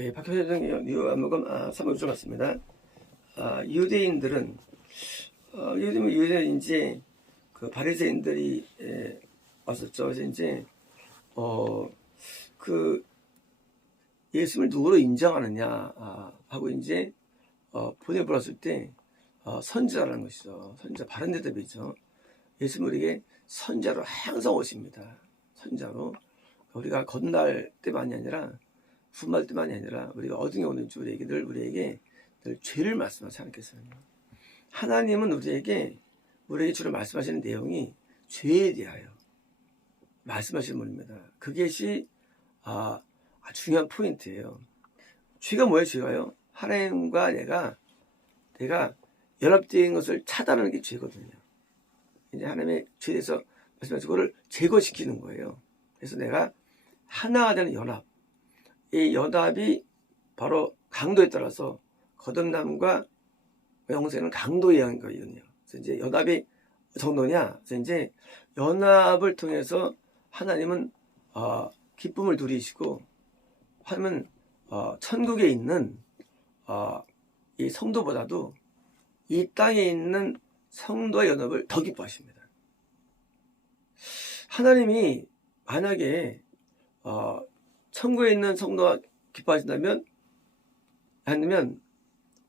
예, 박효정 뉴암흑음 3월 들어갔습니다. 유대인들은 요즘은 유대인인지 그 바리새인들이 왔었죠. 그래서 이제 그 예수를 누구로 인정하느냐 하고 이제 본에 불었을 때 선지자라는 것이죠. 선지자 바른 대답이죠. 예수는 우리에게 선자로 항상 오십니다. 선자로 우리가 건날 때만이 아니라 분말 때만이 아니라 우리가 어둠에 오는 주 우리에게 늘 죄를 말씀하지 않겠어요. 하나님은 우리에게 주로 말씀하시는 내용이 죄에 대하여 말씀하시는 분입니다. 그것이 중요한 포인트예요. 죄가 뭐예요? 죄가요? 하나님과 내가 연합된 것을 차단하는 게 죄거든요. 이제 하나님의 죄에 대해서 말씀하신 그거를 제거시키는 거예요. 그래서 내가 하나가 되는 연합. 이 연합이 바로 강도에 따라서 거듭남과 영생은 강도에 의한 거거든요. 그래서 이제 연합이 정도냐? 그래서 이제 연합을 통해서 하나님은 기쁨을 누리시고 하나님은 천국에 있는 이 성도보다도 이 땅에 있는 성도의 연합을 더 기뻐하십니다. 하나님이 만약에 천국에 있는 성도가 기뻐하신다면 아니면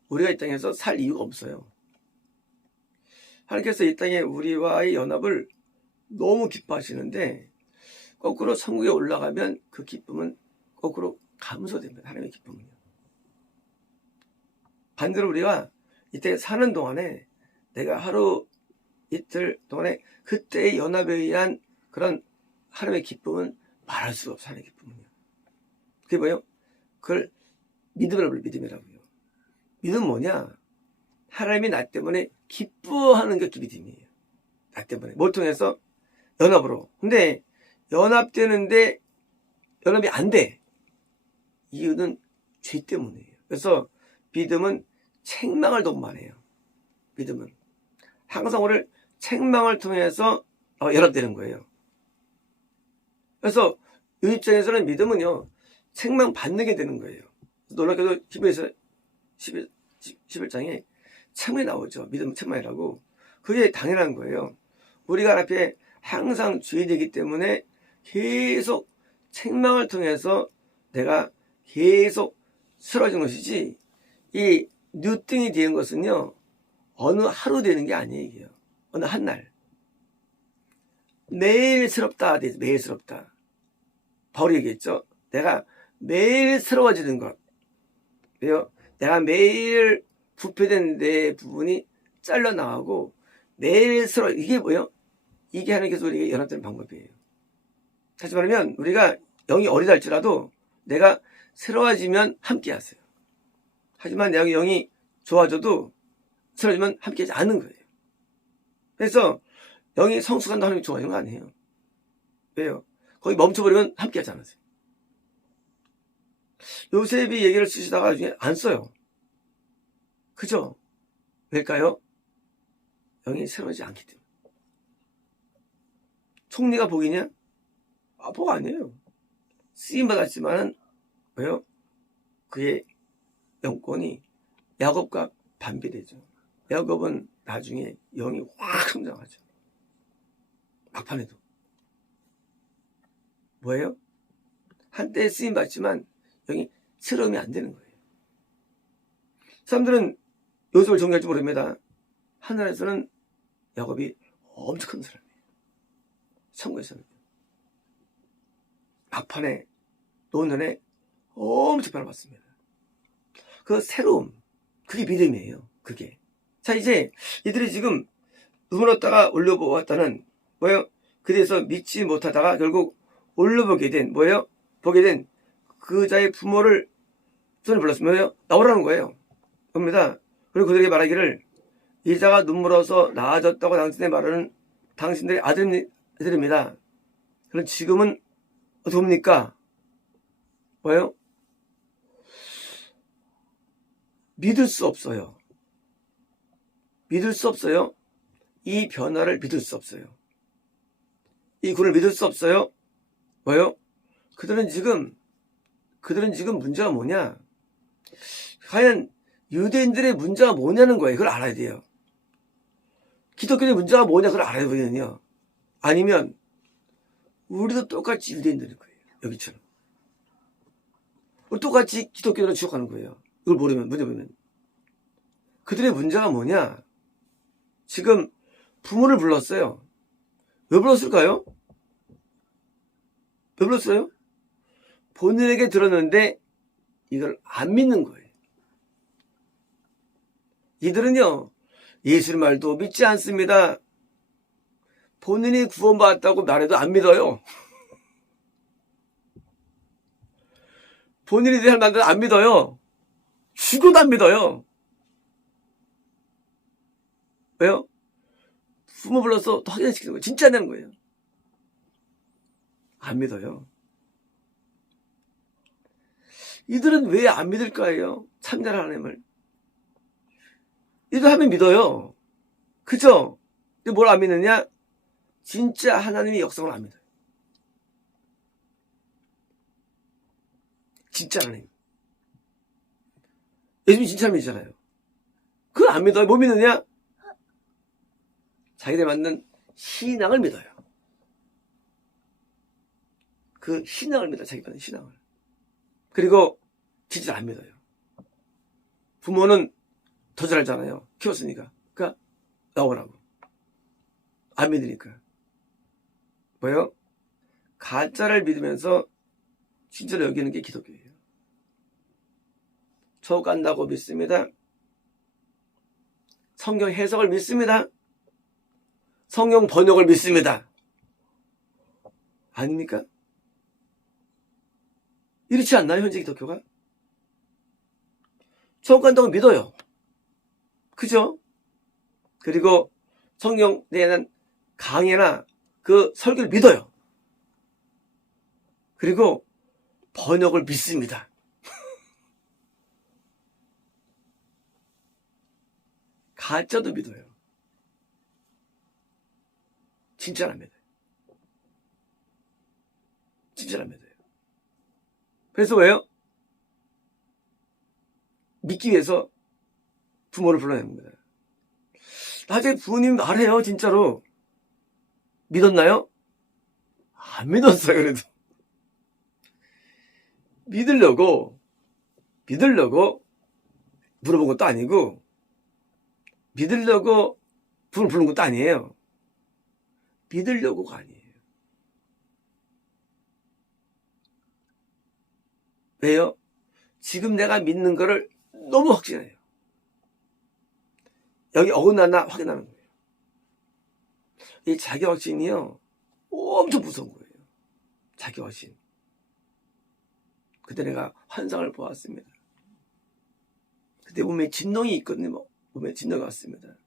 우리가 이 땅에서 살 이유가 없어요. 하나님께서 이 땅에 우리와의 연합을 너무 기뻐하시는데 거꾸로 천국에 올라가면 그 기쁨은 거꾸로 감소됩니다. 하나님의 기쁨은요. 반대로 우리가 이때 사는 동안에 내가 하루 이틀 동안에 그때의 연합에 의한 그런 하나님의 기쁨은 말할 수가 없어요. 하나님의 기쁨은요. 그게 뭐예요? 그걸 믿음이라고요. 믿음은 뭐냐? 하나님이 나 때문에 기뻐하는 게 믿음이에요. 나 때문에. 뭘 통해서? 연합으로. 근데 연합되는데 연합이 안 돼. 이유는 죄 때문이에요. 그래서 믿음은 책망을 동반해요. 믿음은. 항상 오늘 책망을 통해서 연합되는 거예요. 그래서 이 입장에서는 믿음은요. 책망 받는 게 되는 거예요. 놀랍게도 히브리서 11장에 책망이 나오죠. 믿음 책망이라고. 그게 당연한 거예요. 우리가 앞에 항상 죄되기 때문에 계속 책망을 통해서 내가 계속 쓰러진 것이지 이 뉴등이 되는 것은요. 어느 하루 되는 게 아니에요. 어느 한 날. 매일 스럽다. 매일 스럽다. 바울이 얘기했죠. 내가 매일 새로워지는 것. 왜요? 내가 매일 부패된 내 부분이 잘려나가고 매일 이게 뭐예요? 이게 하나님께서 우리에게 연합되는 방법이에요. 다시 말하면 우리가 영이 어리다 할지라도 내가 새로워지면 함께 하세요. 하지만 내가 영이 좋아져도 새로워지면 함께 하지 않는 거예요. 그래서 영이 성숙한다 하나님이 좋아하는 거 아니에요. 왜요? 거기 멈춰버리면 함께 하지 않으세요. 요셉이 얘기를 쓰시다가 나중에 안 써요. 그죠? 왜일까요? 영이 새로워지지 않기 때문에. 총리가 복이냐? 복 아니에요. 쓰임받았지만은 왜요? 그의 영권이 야곱과 반비되죠. 야곱은 나중에 영이 확 성장하죠. 막판에도. 뭐예요? 한때 쓰임받지만 영이 새로움이 안 되는 거예요. 사람들은 요셉을 정리할지 모릅니다. 하늘에서는 야곱이 엄청 큰 사람이에요. 천국에서는. 막판에 노년에 엄청 변화 받습니다. 그 새로움, 그게 믿음이에요. 그게. 자, 이제 이들이 지금 눈물었다가 올려보았다는 뭐예요? 그래서 믿지 못하다가 결국 올려보게 된 뭐예요? 보게 된 그 자의 부모를 손에 불렀으면 뭐예요? 나오라는 거예요. 봅니다. 그리고 그들에게 말하기를 이 자가 눈물어서 나아졌다고 당신의 말하는 당신들의 아들입니다. 그럼 지금은 어떻게 봅니까? 뭐예요? 믿을 수 없어요. 믿을 수 없어요. 이 변화를 믿을 수 없어요. 이 구를 믿을 수 없어요. 뭐예요? 그들은 지금 그들은 지금 문제가 뭐냐? 과연 유대인들의 문제가 뭐냐는 거예요. 그걸 알아야 돼요. 기독교의 문제가 뭐냐 그걸 알아야 되거든요. 아니면 우리도 똑같이 유대인들인 거예요. 여기처럼. 우리 똑같이 기독교로 지옥가는 거예요. 이걸 모르면, 문제 보면. 그들의 문제가 뭐냐? 지금 부모를 불렀어요. 왜 불렀을까요? 왜 불렀어요? 본인에게 들었는데 이걸 안 믿는 거예요. 이들은요, 예수의 말도 믿지 않습니다. 본인이 구원받았다고 말해도 안 믿어요. 본인이 대한 말도 안 믿어요. 죽어도 안 믿어요. 왜요? 부모 불러서 확인시키는 거예요. 진짜 내는 거예요. 안 믿어요. 이들은 왜 안 믿을까요? 참된 하나님을. 이들 하면 믿어요. 그죠? 근데 뭘 안 믿느냐? 진짜 하나님의 역성을 안 믿어요. 진짜 하나님. 예수님 진짜 믿잖아요. 그걸 안 믿어요. 뭐 믿느냐? 자기들 만든 신앙을 믿어요. 그 신앙을 믿어요. 자기 만든 신앙을. 그리고 진짜 안 믿어요. 부모는 더 잘 알잖아요. 키웠으니까. 그러니까 나오라고. 안 믿으니까. 뭐요? 가짜를 믿으면서 진짜로 여기는 게 기독교예요. 저 간다고 믿습니다. 성경 해석을 믿습니다. 성경 번역을 믿습니다. 아닙니까? 이렇지 않나요? 현재 기독교가? 저 간다고 믿어요. 그죠? 그리고 성경에 대한 강해나 그 설교를 믿어요. 그리고 번역을 믿습니다. 가짜도 믿어요. 진짜는 안 믿어요. 진짜는 안 믿어요. 그래서 왜요? 믿기 위해서 부모를 불러야 합니다. 나중에 부모님 말해요. 진짜로. 믿었나요? 안 믿었어요. 그래도. 믿으려고 물어본 것도 아니고 믿으려고 부르는 것도 아니에요. 믿으려고가 아니에요. 왜요? 지금 내가 믿는 거를 너무 확신해요. 여기 어긋나나 확인하는 거예요. 이 자기 확신이요. 엄청 무서운 거예요. 자기 확신. 그때 내가 환상을 보았습니다. 그때 몸에 진동이 있거든요. 몸에 진동이 왔습니다.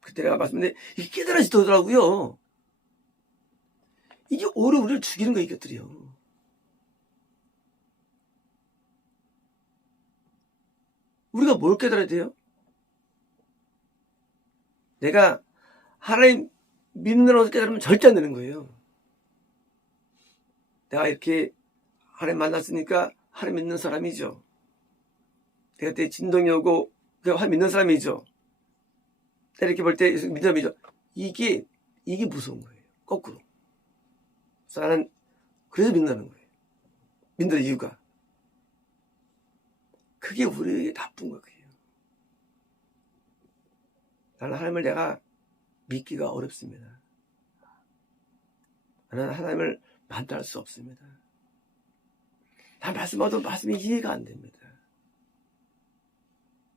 그때 내가 봤는데 이게 깨달아지더라고요. 이게 오히려 우리를 죽이는 거예요. 이것들이요. 우리가 뭘 깨달아야 돼요? 내가 하나님 믿는 것을 깨달으면 절대 안 되는 거예요. 내가 이렇게 하나님 만났으니까 하나님 믿는 사람이죠. 내가 그때 진동이 오고 하나님 믿는 사람이죠. 내가 이렇게 볼 때 믿는 사람이죠. 이게 무서운 거예요. 거꾸로. 그래서 나는 그래서 믿는다는 거예요. 믿는 이유가. 그게 우리에게 나쁜 거예요. 나는 하나님을 내가 믿기가 어렵습니다. 나는 하나님을 만날 수 없습니다. 난 말씀하도 말씀이 이해가 안 됩니다.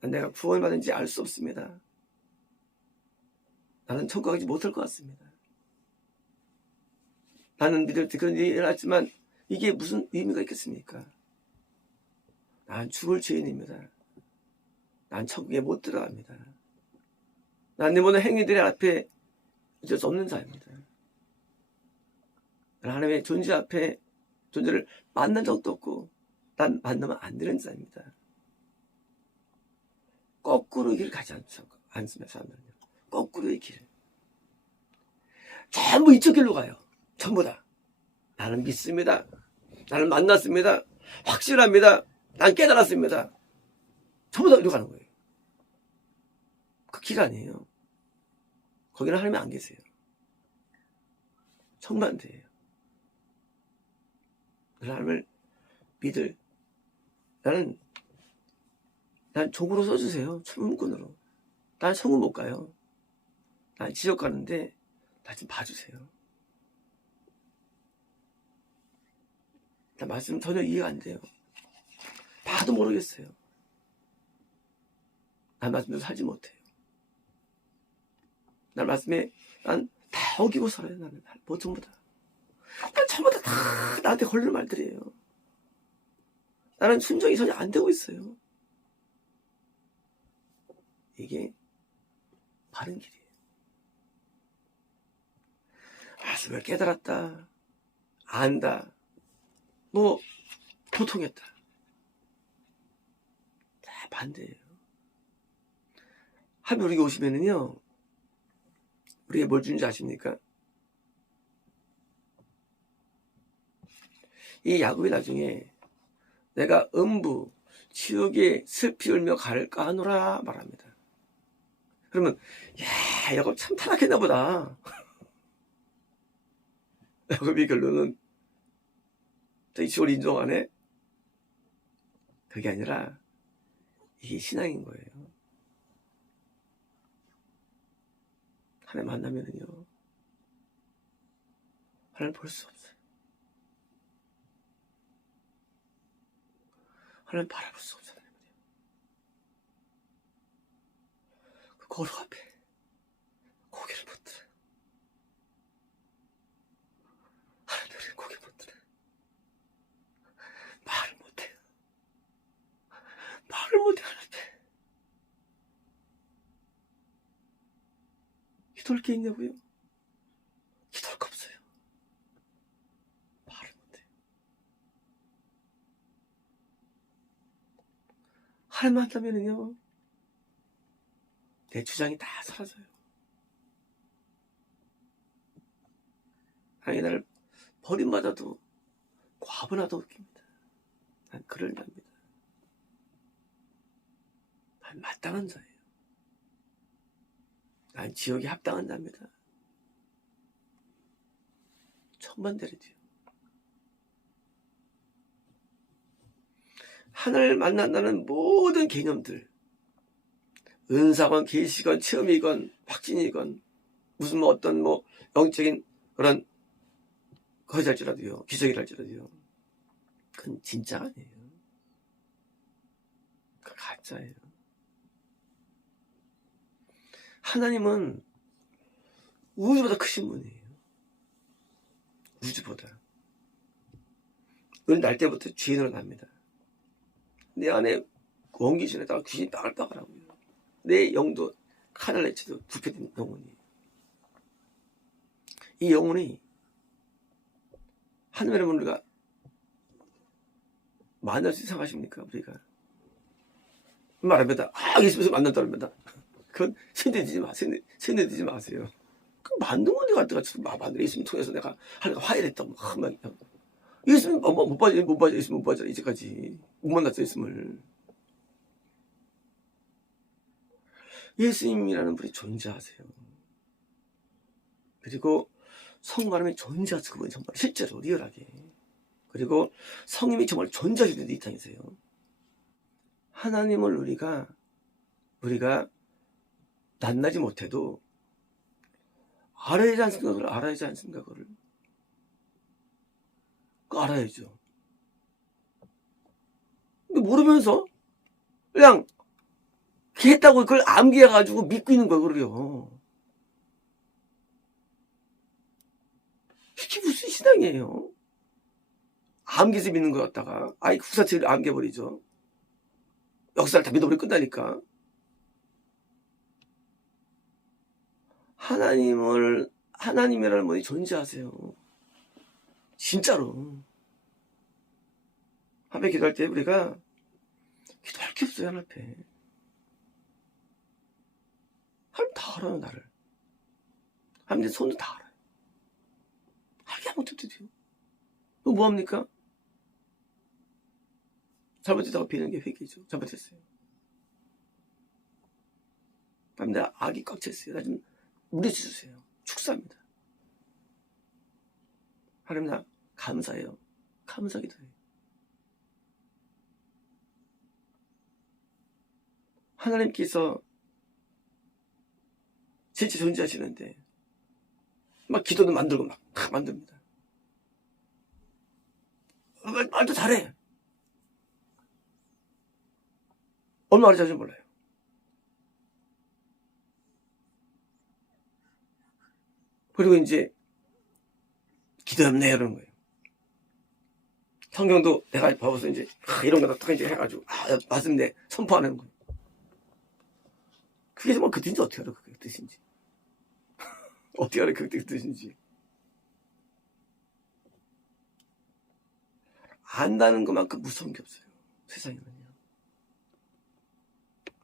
난 내가 구원받은지 알 수 없습니다. 나는 천국 가지 못할 것 같습니다. 나는 믿을 때 그런 일을 했지만 이게 무슨 의미가 있겠습니까? 난 죽을 죄인입니다. 난 천국에 못 들어갑니다. 난 내 모든 행위들의 앞에 어쩔 수 없는 자입니다. 난 하나님의 존재 앞에 존재를 만난 적도 없고 난 만나면 안 되는 자입니다. 거꾸로 길을 가지 않습니다. 사람들은요. 거꾸로의 길. 전부 이쪽 길로 가요. 전부 다. 나는 믿습니다. 나는 만났습니다. 확실합니다. 난 깨달았습니다. 전부 다 이리로 가는 거예요. 그 길 아니에요. 거기는 하나님이 안 계세요. 정반대예요. 하나님을 믿을, 난 족으로 써주세요. 출문꾼으로. 난 성은 못 가요. 난 지옥 가는데 나 좀 봐주세요. 나 말씀 전혀 이해가 안 돼요. 봐도 모르겠어요. 난 말씀대로 살지 못해요. 난 말씀에 난 다 어기고 살아요. 나는 뭐 전부 다. 난 전부 다 나한테 걸리는 말들이에요. 나는 순종이 전혀 안 되고 있어요. 이게 바른 길이에요. 말씀을 깨달았다, 안다, 뭐 도통했다. 다 반대예요. 하나님 우리에게 오시면은요, 우리에게 뭘 주는지 아십니까? 이 야곱이 나중에 내가 음부 지옥에 슬피 울며 갈까 하노라 말합니다. 그러면 야, 야곱 참 타락했나 보다. 야곱이 결론은 이 지옥을 인정하네? 그게 아니라 이게 신앙인 거예요. 하나님 만나면은요, 하나님 볼 수 없어요. 하나님 바라볼 수 없어요. 그 거룩 앞에 고개를 못 들어요. 하나님 고개 못 들어요. 말을 못해요. 말을 못해요. 하나님. 기도할 게 있냐고요? 기도할 거 없어요. 말을 못해요. 하나님 만나면은요, 내 주장이 다 사라져요. 하나님 나를 버림받아도 과분하다 웃깁니다. 난 그를 납니다. 난 마땅한 자예요. 난 지옥에 합당한 자입니다. 천만대리지요. 하늘을 만난다는 모든 개념들, 은사건 계시건 체험이건 확진이건 무슨 뭐 어떤 뭐 영적인 그런 거짓할지라도요, 기적이랄지라도요, 그건 진짜가 아니에요. 그건 가짜예요. 하나님은 우주보다 크신 분이에요. 우주보다. 날 때부터 죄인으로 납니다. 내 안에 원기신에다가 귀신이 빠글빠글하고요. 내 영도 카날레치도 부패된 영혼이에요. 이 영혼이 하나님의 우리가 만날 수 생각하십니까? 우리가 말합니다. 예수님에서 만난다 그럽니다. 그건 세뇌되지 마세요. 그 만든 건데 갖다가 만들 예수님 통해서 내가 하나가 화해를 했다. 예수님 못 봐줘 예수님 못 봐줘 이제까지 못 만났어 예수님을. 예수님이라는 분이 존재하세요. 그리고 성만함이 존재하세요. 그분이 정말 실제로 리얼하게. 그리고 성님이 정말 존재하시는 이 땅이세요. 하나님을 우리가 만나지 못해도 알아야지 않습니까? 그거를 알아야죠. 근데 모르면서 그냥 했다고 그걸 암기해가지고 믿고 있는 거예요. 그러요. 이게 무슨 신앙이에요? 암기해서 믿는 거 같다가 아예 구사체를 암기해버리죠. 역사를 다 믿어버리고 끝나니까. 하나님이라는 분이 존재하세요. 진짜로. 하나님 기도할 때 우리가 기도할 게 없어요. 하나님 앞에. 하나님 다 알아요. 나를. 하나님 손도 다 알아요. 알게 아무것도 돼요. 또 뭐합니까? 잘못했다고 비는 게 회개죠. 잘못했어요. 그럼 내가 악이 꽉 찼어요. 나 좀 물리쳐주세요. 축사합니다. 하나님 나 감사해요. 감사기도 해요. 하나님께서 실제 존재하시는데 막 기도도 만들고 막 만듭니다. 말도 잘해. 얼마나 잘하는지 몰라요. 그리고 이제 기도했네 이러는 거예요. 성경도 내가 봐서 이제 이런 거다 딱 이제 해가지고 맞습니다 선포하는 거예요. 그게 정말 그 뜻인지 어떻게 알아? 그게 뜻인지 어떻게 알아? 그 뜻인지 안다는 것만큼 무서운 게 없어요. 세상에는요.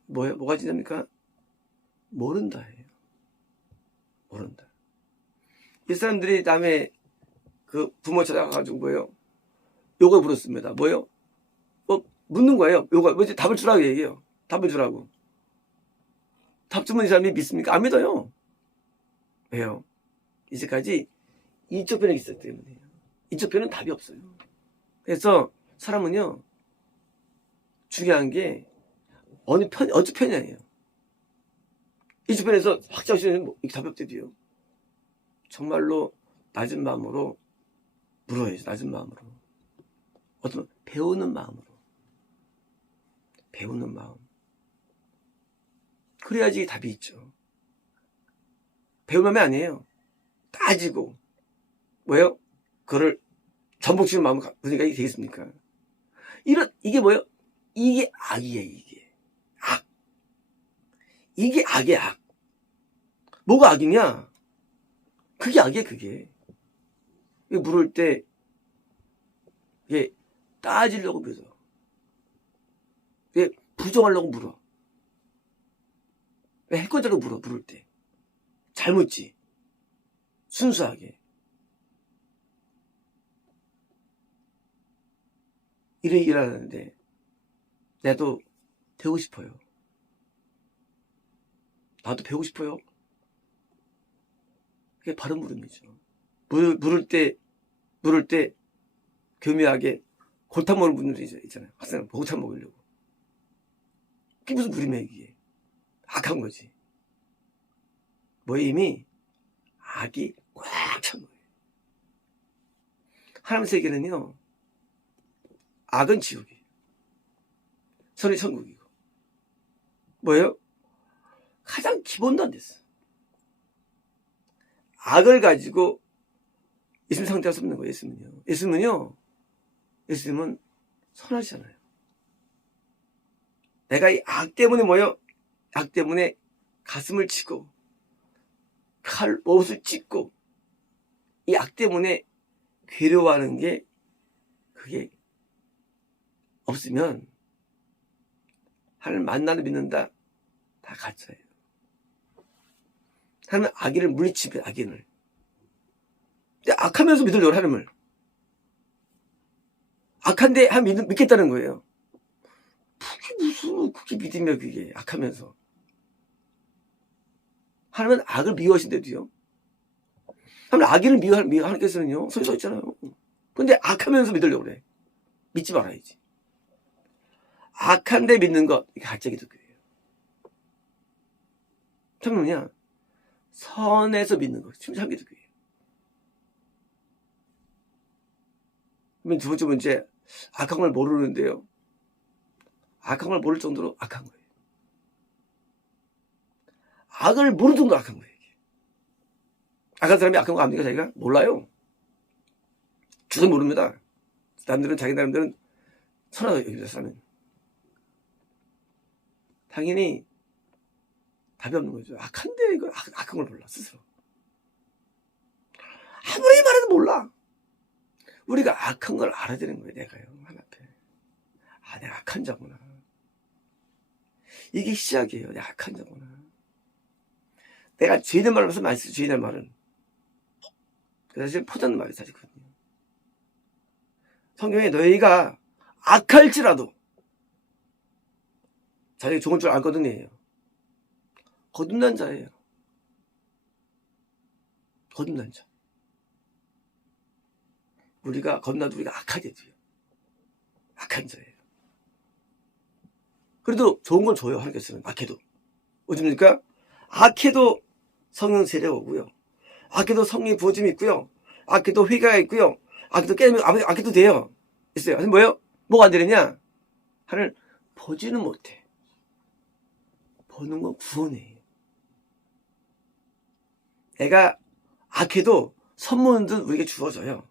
뭐가 진짜입니까? 모른다예요. 모른다. 이 사람들이 남의 그 부모 찾아가가지고 뭐예요? 요거 물었습니다. 뭐예요? 묻는 거예요. 요거 뭐지? 답을 주라고 얘기해요. 답을 주라고. 답 주면 이 사람이 믿습니까? 안 믿어요. 왜요? 이제까지 이쪽 편에 있었기 때문에요. 이쪽 편은 답이 없어요. 그래서 사람은요 중요한 게 어느 편이에요. 이쪽 편에서 확정하시는 이게 답이 없대도요. 정말로 낮은 마음으로 물어야죠. 낮은 마음으로. 어떤 배우는 마음으로. 배우는 마음. 그래야지 답이 있죠. 배운 마음이 아니에요. 따지고 뭐예요? 그거를 전복치는 마음을 가지니까 이게 되겠습니까? 이게 뭐예요? 이게 악이에요. 이게 악. 이게 악의 악. 뭐가 악이냐? 그게 악이에요. 그게 물을 때 이게 따지려고 물어. 왜 부정하려고 물어. 왜 해코지라고 물어. 물을 때 잘 묻지. 순수하게. 이렇게 일하는데 나도 배우고 싶어요. 나도 배우고 싶어요. 그게 바른 물음이죠. 물을 때 교묘하게 골탕 먹는 분들이 있잖아요. 학생은 골탕 먹으려고. 그게 무슨 물이며 이게. 악한 거지. 이미 악이 꽉 찬 거예요. 하나님 세계는요. 악은 지옥이에요. 선이 천국이고. 뭐예요? 가장 기본도 안 됐어. 악을 가지고 예수님 상대할 수 없는 거예요. 예수님은 선하시잖아요. 내가 이 악 때문에 악 때문에 가슴을 치고 옷을 찢고 이 악 때문에 괴로워하는 게 그게 없으면 하나님 만나는 믿는다 다 가짜예요. 하나님은 악인을 물리칩니다. 악인을. 근데 악하면서 믿으려고 하나님을. 악한데 믿겠다는 거예요. 그게 믿으며 그게 악하면서. 하나님은 악을 미워하신대도요. 하나님 악인을 하나님께서는요. 손이 서 있잖아요. 근데 악하면서 믿으려고 그래. 믿지 말아야지. 악한데 믿는 것 이게 가짜 기독교예요. 참느냐 선에서 믿는 것 참 기독교예요. 그러면 두 번째 문제 악한 걸 모르는데요. 악한 걸 모를 정도로 악한 거예요. 악을 모를 정도로 악한 거예요. 악한 사람이 악한 거 압니까? 자기가? 몰라요. 주도 모릅니다. 자기 나름대로는 선하다 여기서 사는. 당연히 답이 없는 거죠. 악한데 이거 악한 걸 몰라 스스로. 아무리 말해도 몰라. 우리가 악한 걸 알아야 되는 거예요. 내가요. 하나 앞에. 내가 악한 자구나. 이게 시작이에요. 내가 악한 자구나. 내가 죄인의 말을 해서 많이 쓰죠. 죄인의 말은. 사실 포장 말이 사실거든요. 성경에 너희가 악할지라도 자기가 좋은 줄 알거든요. 거듭난 자예요. 거듭난 자. 우리가 겁나도 우리가 악하게 돼요. 악한 자예요. 그래도 좋은 건 줘요. 하나님께서는 악해도. 어떻습니까? 악해도 성령 세례가 오고요. 악해도 성령의 부어짐이 있고요. 악해도 회개가 있고요. 악해도 깨면 악해도 돼요. 있어요. 그래서 뭐예요? 뭐가 안 되느냐? 하나를 보지는 못해. 보는 건 구원이에요. 애가 악해도 선물은 우리에게 주어져요.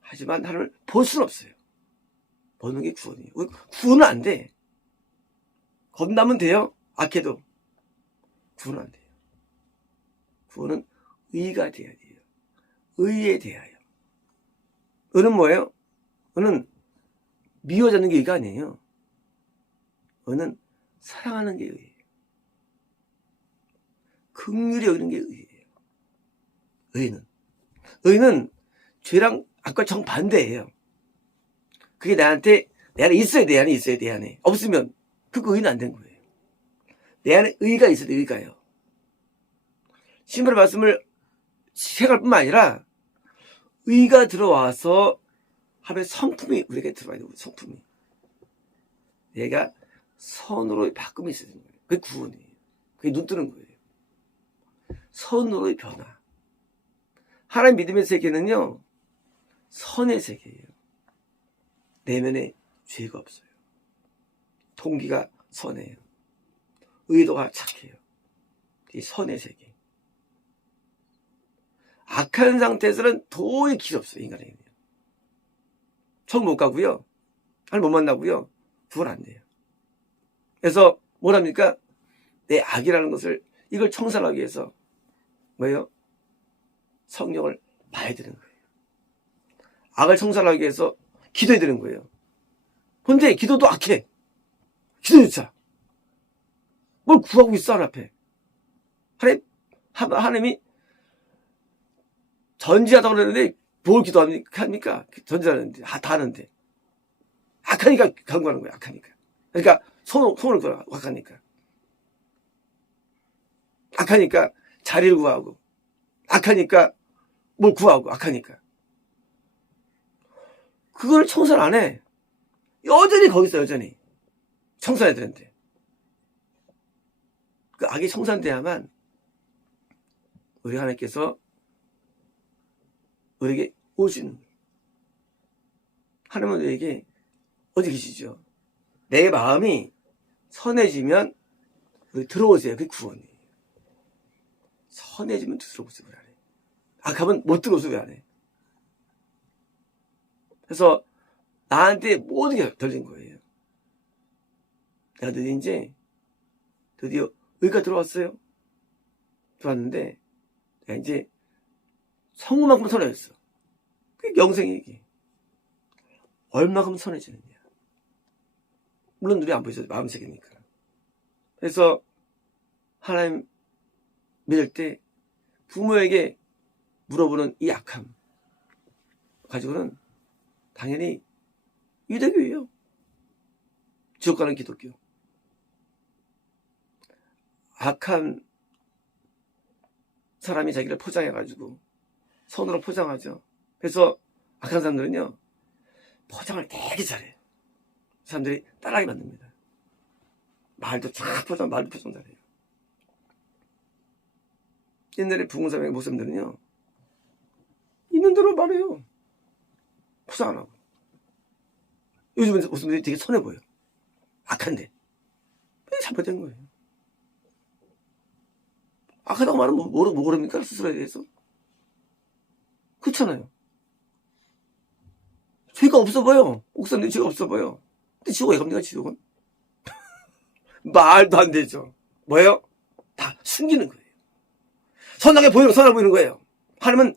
하지만 하나를 볼 수는 없어요. 보는 게 구원이에요. 구원은 안 돼. 겁나면 돼요. 악해도. 구원은 안 돼요. 구원은 의가 돼야 돼요. 의에 대하여. 의는 뭐예요? 의는 미워지는 게 의가 아니에요. 의는 사랑하는 게 의예요. 긍휼히 여기는 게 의예요. 의는 죄랑 악과 정반대예요. 그게 내 안에 있어야 돼. 내 안에 있어야 돼. 내 안에. 없으면 그거 의는 안 된 거예요. 내 안에 의가 있어야 돼. 의가요. 신발의 말씀을 생각할 뿐만 아니라 의가 들어와서 하면 성품이 우리에게 들어와야 돼요. 성품이. 얘가 선으로 바꿈이 있어야 되는 거예요. 그게 구원이에요. 그게 눈 뜨는 거예요. 선으로의 변화. 하나님 믿음의 세계는요, 선의 세계예요. 내면에 죄가 없어요. 동기가 선해요. 의도가 착해요. 이 선의 세계. 악한 상태에서는 도저히 길 없어요. 인간에게는. 천국 못 가고요. 하나님 못 만나고요. 구원 안 돼요. 그래서 뭐랍니까? 내 악이라는 것을 이걸 청산하기 위해서 뭐예요? 성령을 봐야 되는 거예요. 악을 청산하기 위해서 기도해야 되는 거예요. 근데 기도도 악해. 기도조차. 뭘 구하고 있어, 하나님 앞에. 하나님이 전지하다고 그러는데 뭘 기도합니까? 전지하는데, 다 하는데. 악하니까 간구하는 거예요, 악하니까. 그러니까 손을 걸어, 악하니까. 악하니까 자리를 구하고, 악하니까 뭘 구하고, 악하니까. 그걸 청산 안 해. 여전히 거기 있어, 여전히. 청산해야 되는데. 그 악이 청산돼야만 우리 하나님께서 우리에게 오시는 거예요. 하나님은 우리에게 어디 계시죠? 내 마음이 선해지면 우리 들어오세요. 그게 구원이에요. 선해지면 들어오세요. 왜 안 해? 악하면 못 들어오세요. 왜 안 해? 그래서 나한테 모든 게 덜린 거예요. 내가 드디어 의가 들어왔어요. 들어왔는데 내가 이제 성우만큼 선해졌어. 그게 영생의 얘기. 얼마큼 선해지느냐. 물론 눈이 안 보이죠. 마음색이니까. 그래서 하나님 믿을 때 부모에게 물어보는 이 악함 가지고는 당연히 유대교예요. 지옥 가는 기독교. 악한 사람이 자기를 포장해가지고 손으로 포장하죠. 그래서 악한 사람들은요, 포장을 되게 잘해요. 사람들이 따라하게 만듭니다. 말도 말도 포장 잘해요. 옛날에 부흥사의 목사님들은요, 있는 대로 말해요. 포장 안 하고. 요즘은 목사님들이 되게 선해 보여요. 악한데. 잘못된 거예요. 악하다고 말하면 뭐 그럽니까? 스스로에 대해서. 그렇잖아요. 죄가 없어 보여. 목사님들 죄가 없어 보여. 근데 지옥 왜 갑니까, 지옥은? 말도 안 되죠. 뭐예요? 다 숨기는 거예요. 선하게 보이는, 선하게 보이는 거예요. 하나님은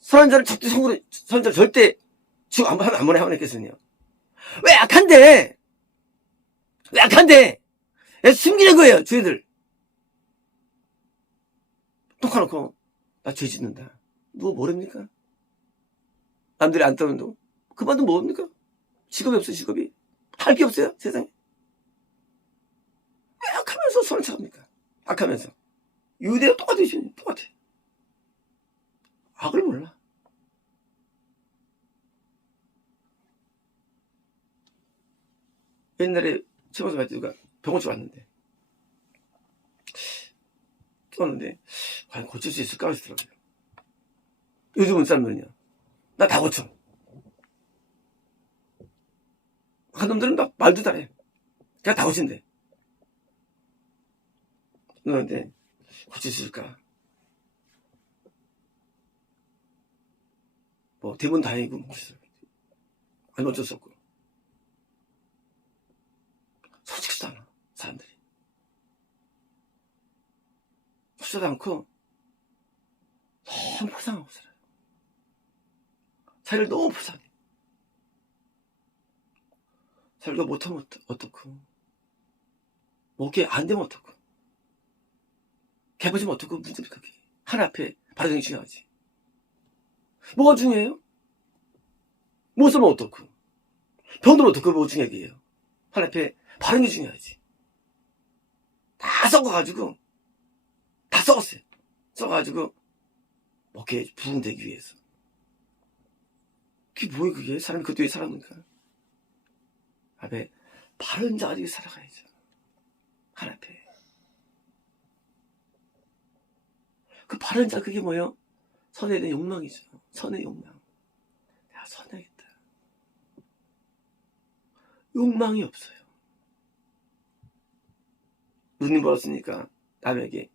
선한 자를 선한 자를 절대 지옥 안 보내 하나님께서는요. 왜 악한데? 왜 악한데? 왜 숨기는 거예요, 죄들. 똑같고, 나 죄 짓는다. 누가 모릅니까? 남들이 안 떠는다고? 그만둔 뭡니까? 직업이 없어요, 직업이. 할 게 없어요, 세상에. 손을 쳐갑니까? 악하면서. 유대와 똑같은 죄는 똑같아. 악을 몰라. 옛날에 최범수 발주가 병원에 왔는데 과연 고칠 수 있을까 하시더라고요. 요즘은 사람들은요, 나 다 고쳐. 한 놈들은 막 말도 잘해. 그냥 다 고친대. 그런데 고칠 수 있을까? 뭐 대부분 다행이고 아니 어쩔 수 없고. 솔직히도 않아 사람들이. 솔직하지 않고 너무 포장하고 살아요. 자기를 너무 포장해. 자기가 못하면 어떡고, 뭐게 안 되면 어떡고, 개버지면 어떡고, 문제입니까 그게. 하나 앞에 바르는 게 중요하지. 뭐가 중요해요? 못 쓰면 어떡고, 병들면 어떡고, 뭐가 중요해요? 하나 앞에 바르는 게 중요하지. 다 썩어가지고 다 썩었어요. 썩어가지고 먹게 부흥되기 위해서. 그게 뭐예요 그게? 사람이 그것도 왜 살아갑니까? 앞에 바른 자리에 살아가야죠. 하나 앞에. 그 바른 자 그게 뭐예요? 선에 대한 욕망이죠. 선의 욕망. 내가 선하겠다. 욕망이 없어요. 눈이 멀었으니까 남에게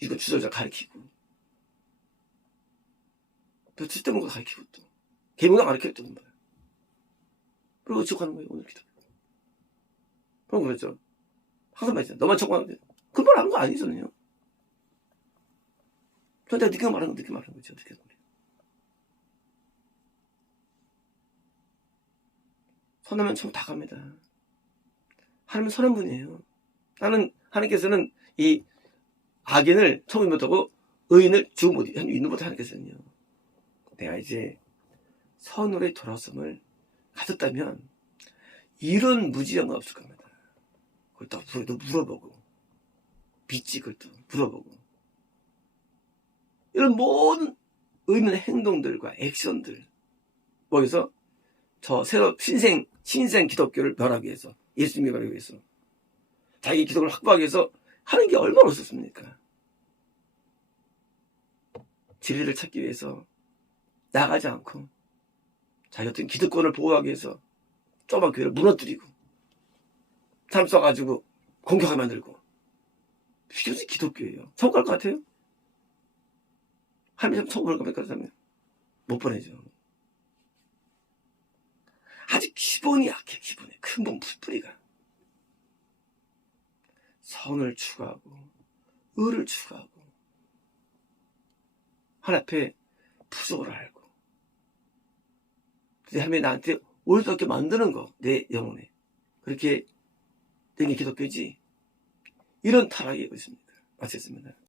이거 주저자 가르치고, 또 쓸데없는 거 가르치고, 또 개몽당 가르쳐야 또 말이야. 그리고 지옥하는 거예요 오늘 기도. 그럼 그랬죠. 항상 말했잖아. 너만 청구하는데 그 말 하는 거 아니죠 저는요. 내가 늦게 말하는 거 늦게 말하는 거죠. 늦게 말해. 선하면 참 다 갑니다. 하나님은 선한 분이에요. 나는 하나님께서는 이 악인을 처음 못하고 의인을 죽음 못 있는 못 하나님께서는요. 내가 이제 선으로의 돌아섬을 가졌다면 이런 무지한 없을 겁니다. 그걸 또 물어보고 믿지 그걸 또 물어보고 이런 모든 의미의 행동들과 액션들 거기서 저 새로 신생 기독교를 멸하기 위해서 예수님이 멸하기 위해서 자기 기독을 확보하기 위해서 하는 게 얼마나 없었습니까? 진리를 찾기 위해서 나가지 않고 자기 어떤 기득권을 보호하기 위해서 좁은 교회를 무너뜨리고 사람 써가지고 공격하게 만들고 이게 무슨 기독교예요? 천국 갈 것 같아요? 하나님 천국 갈 것 같다면 못 보내죠. 아직 기본이 약해. 기본에 근본 뿌리가 선을 추구하고 의를 추구하고 하나님 앞에 부족을 알고 하나님이 나한테 올답게 만드는 거 내 영혼에 그렇게 된 게 기독교지. 이런 타락이 있습니다. 마쳤습니다.